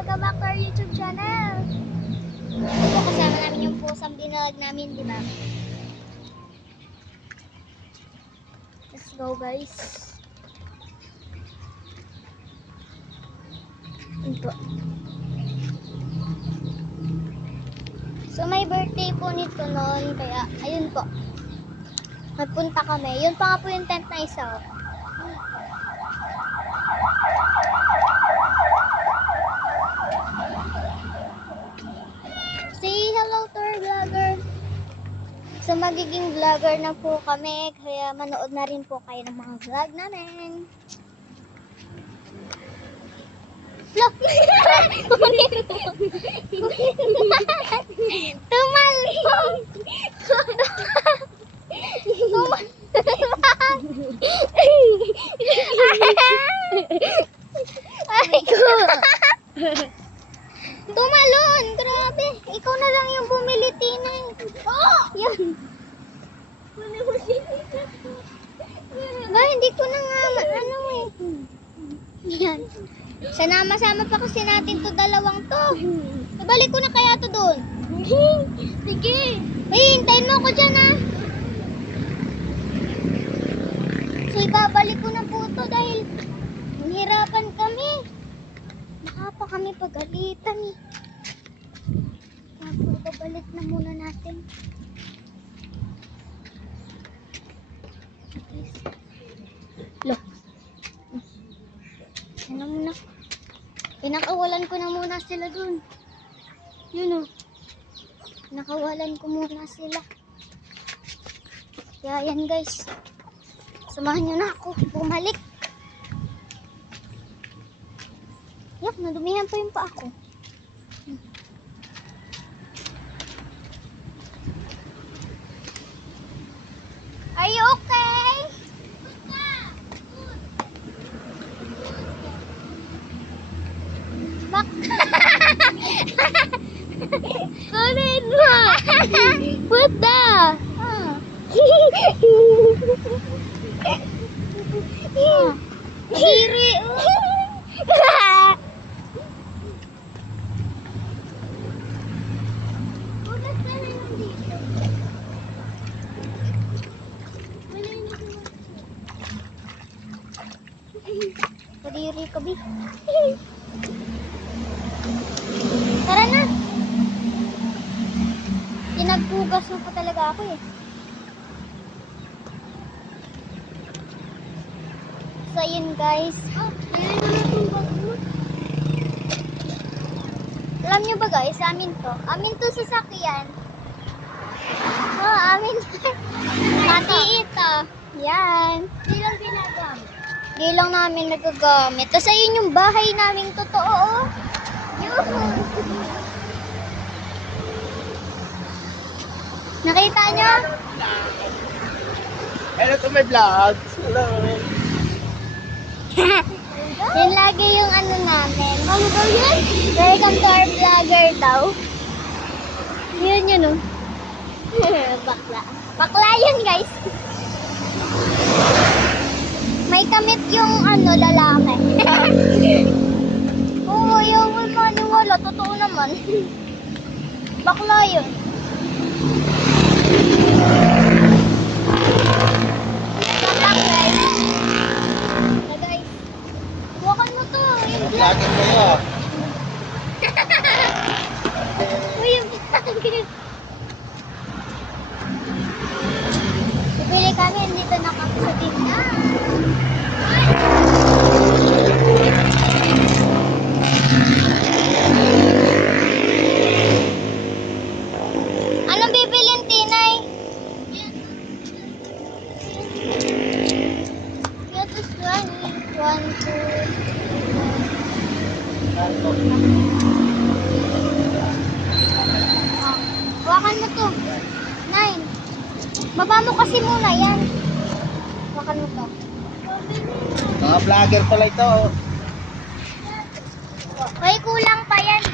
Welcome back to our YouTube channel. Ito kasama namin yung pusang binalag namin, di ba? Let's go, guys. Ito. So, may birthday po nito noon, kaya, ayun po. Nagpunta kami. Yun pa nga po yung tent na isa, oh. Say hello to our vlogger. So, magiging vlogger na po kami, kaya manood na rin po kayo ng mga vlog namin. Look! Tumalong! Ay ko! Tumalon! Grabe! Ikaw na lang yung bumili, Tinay. Oh! Yan. Ba, hindi ko na nga ano eh. Yan. Sanama-sama pa kasi natin to dalawang to. Ibalik ko na kaya to doon. Sige. Uy, hintayin mo ko dyan, ha. So, ibabalik ko na po to dahil nahirapan kami. Baka pa kami pagalitan eh. Kaya po, ibabalik na muna natin. Look. Ano muna? Pinakawalan ko na muna sila dun. Yun o. Pinakawalan ko muna sila. Kaya yan guys. Samahan nyo na ako. Bumalik. Yak, nadumihan pa yung pa ako. Are you okay? Bak. Kunin mo. What the? Diri. Kadiri ka, Bi. Tara na. Pinagpugas mo pa talaga ako eh. So yun guys. Alam nyo ba guys, amin to. Amin to sasakyan. Oh, amin. Pati ito. Yan. Di lang ginagamit. Di lang namin nagagamit. Tapos ayun yung bahay namin totoo. Oh. Yun. Nakita nyo? Hello to my vlog. Hello. Yan lagi yung ano namin. Ano daw yan? Welcome to our vlogger daw. Yun yun oh. Bakla. Bakla yun guys. May kamit yung ano lalaki. Oo, yung maniwala. Totoo naman. Bakla yun. Vlogger kayo. Uy, yung vlogger. Bibili kami, dito na kami sa tingnan. Anong bibilin, Tinay? Yes, it's one, two. Hawakan mo to. 9. Baba mo kasi muna yan. Hawakan mo to. Mga vlogger pala ito. May kulang pa yan.